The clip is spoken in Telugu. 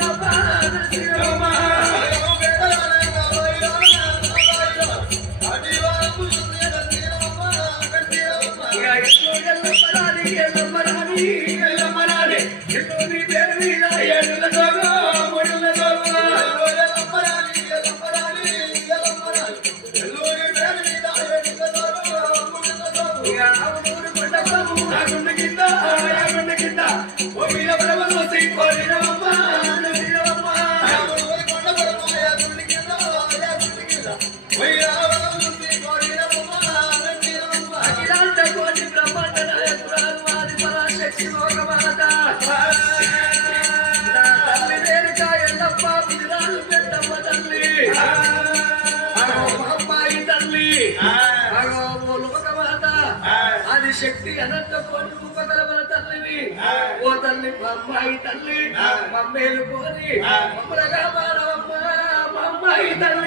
Baba, కోటి బ్రహ్మాండ నాయకురాలు ఆది పరాశక్తి లోకమాత. నా తల్లి ఎల్లప్ప పెద్దమ్మ తల్లి. అమ్మాయి తల్లి. లోకమాత. శక్తి అనంత కోటి రూపకలబల తల్లివి ఓ తల్లి మా అమ్మాయి తల్లి మమ్మేలు కోరి మమ్మలగా మానవమ్మ మా అమ్మాయి తల్లి